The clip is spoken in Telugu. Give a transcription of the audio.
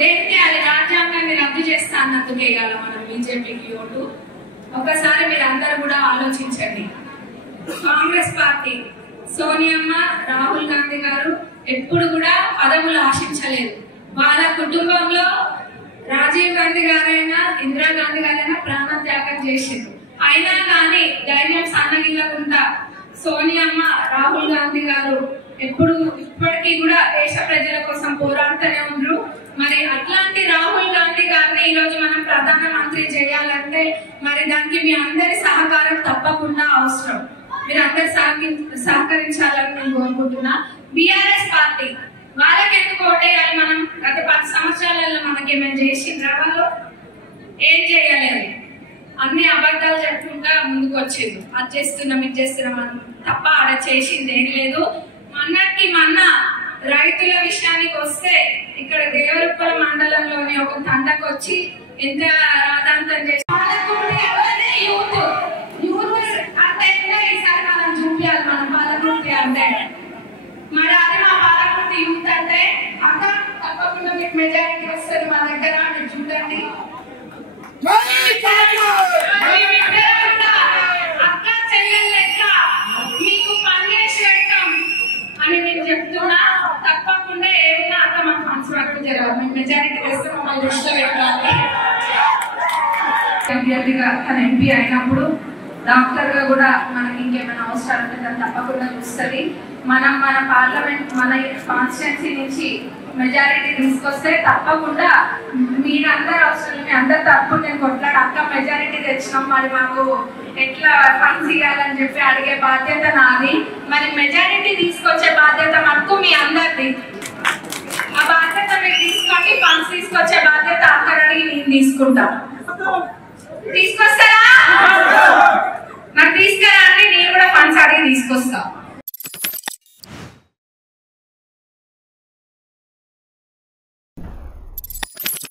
దేనికి అది రాజ్యాంగాన్ని రద్దు చేస్తా అన్నందుకు వేయాల మనం బీజేపీకి ఓటు. ఒకసారి మీరందరూ కూడా ఆలోచించండి. కాంగ్రెస్ పార్టీ సోనియమ్మ, రాహుల్ గాంధీ గారు ఎప్పుడు కూడా పదవులు ఆశించలేదు. వాళ్ళ కుటుంబంలో రాజీవ్ గాంధీ గారైనా ఇందిరాగాంధీ గారైనా ప్రాణ త్యాగం చేసింది. అయినా కానీ ధైర్యం సన్నగిల్లకుండా సోనియమ్మ, రాహుల్ గాంధీ గారు ఇప్పటికీ కూడా దేశ ప్రజల కోసం పోరాడుతూనే ఉన్నారు. మరి అట్లాంటి రాహుల్ గాంధీ గారిని ఈ రోజు మనం ప్రధానమంత్రి చేయాలంటే మరి దానికి మీ అందరి సహకారం తప్పకుండా అవసరం. మీరు అందరు సహకరించాలని నేను కోరుకుంటున్నా. బీఆర్ఎస్ పార్టీ వాళ్ళకి ఎందుకు ఓటేయాలి? మనం గత 10 సంవత్సరాలలో మనకేమైనా చేసిండ్రా? వాళ్ళు ఏం చేయలేదు. అన్ని అబద్ధాలు చెప్పుకుంటా ముందుకు వచ్చేది. అది చేస్తున్నాం, ఇది చేస్తున్నాం తప్ప ఆడ చేసింది ఏం లేదు. మొన్న రైతుల విషయానికి వస్తే ఇక్కడ దేవరుప్పల మండలంలోని ఒక తండకు వచ్చి ఎంత రాధాంతం చేసి ఈసారి మనం చూపించాలి. మనం పాలకుర్తి అంటే మరి అదే మా పాలకుర్తి యూత్ అంటే అక్క తప్పకుండా మీకు మెజారిటీ వస్తుంది మా దగ్గర మీరు చూడండి. అక్క చెల్లెలు లెక్క మీకు పని చేసి పెట్టాం అని నేను చెప్తున్నా. తప్పకుండా ఏమన్నా అక్క మాకు ఫండ్స్ పట్టు జరగదు. మేము మెజారిటీ వేస్తే మమ్మల్ని దృష్టిలో పెట్టాలి. అభ్యర్థిగా తన ఎంపీ అయినప్పుడు డాక్టర్ గా కూడా మనకి ఇంకేమైనా అవసరాలు ఉంటే దాన్ని తప్పకుండా చూస్తుంది. మన పార్లమెంట్ మన కాన్స్టిట్యున్సీ నుంచి మెజారిటీ తీసుకొస్తే తప్పకుండా మీరందరూ అవసరం, మీ అందరు తప్పకుండా నేను కొట్లాడు అక్క మెజారిటీ తెచ్చినాం మరి మాకు ఎట్లా ఫండ్స్ ఇవ్వాలని చెప్పి అడిగే బాధ్యత నాది. మరి మెజారిటీ తీసుకొచ్చే బాధ్యత మటుకు మీ అందరిది. ఆ బాధ్యత మీరు తీసుకోండి. ఫండ్స్ తీసుకొచ్చే బాధ్యత అక్కడ అడిగి నేను తీసుకుంటాం. తీసుకొస్తారా? నాకు తీసుకురా అంటే నేను కూడా ఫండ్స్ అడిగి తీసుకొస్తా.